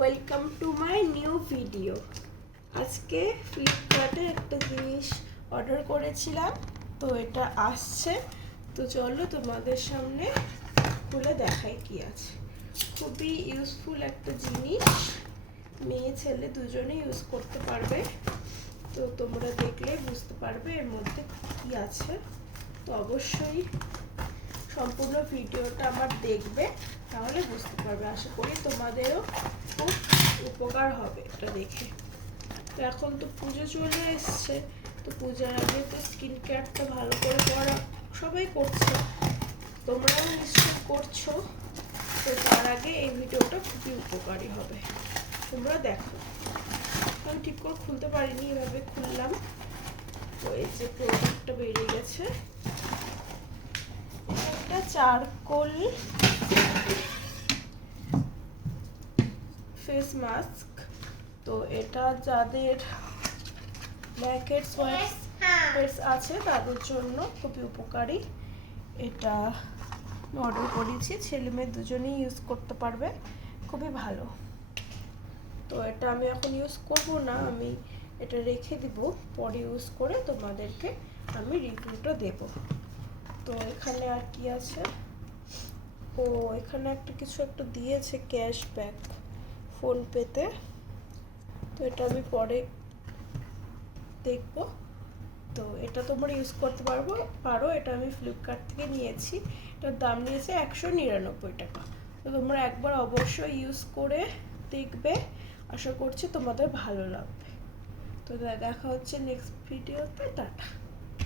Welcome to my new video. আজকে ফ্লিপকার্টে একটা জিনিস অর্ডার করেছিলাম, তো এটা আসছে। তো চলো তোমাদের সামনে খুলে দেখাই কি আছে। খুবই ইউজফুল একটা জিনিস, মেয়ে ছেলে দুজনে ইউজ করতে পারবে। তো তোমরা দেখলে বুঝতে পারবে এর মধ্যে কি আছে। তো অবশ্যই সম্পূর্ণ ভিডিওটা আমার দেখবে, তাহলে বুঝতে পারবে। আশা করি তোমাদেরও খুব উপকার হবে এটা দেখে। তো এখন তো পুজো চলে এসছে, তো পূজার আগে তো স্কিন কেয়ারটা ভালো করে করা সবাই করছে, তোমরাও নিশ্চয় করছো। তো তার আগে এই ভিডিওটা খুবই উপকারী হবে, তোমরা দেখো। আমি ঠিক করে খুলতে পারিনি, এভাবে খুললাম। তো এই যে প্রোডাক্টটা বেরিয়ে গেছে, এটা চারকোল ফেস মাস্ক। তো এটা যাদের ব্ল্যাকহেডস হোয়াইটহেডস আছে তাদের জন্য খুবই উপকারী। এটা অর্ডার করেছি, ছেলে মেয়ে দুজনেই ইউজ করতে পারবে, খুবই ভালো। তো এটা আমি এখন ইউজ করব না, আমি এটা রেখে দিব, পরে ইউজ করে তোমাদেরকে আমি রিভিউটা দেব। তো এখানে আর কি আছে, ও এখানে একটা কিছু একটা দিয়েছে ক্যাশব্যাক ফোনপেতে, তো এটা আমি পরে দেখব। তো এটা তোমরা ইউজ করতে পারো। এটা আমি ফ্লিপকার্ট থেকে নিয়েছি, এটার দাম নিয়েছে 199 টাকা। তো তোমরা একবার অবশ্যই ইউজ করে দেখবে, আশা করছি তোমাদের ভালো লাগবে। তো দেখা হচ্ছে নেক্সট ভিডিওতে, টাটা।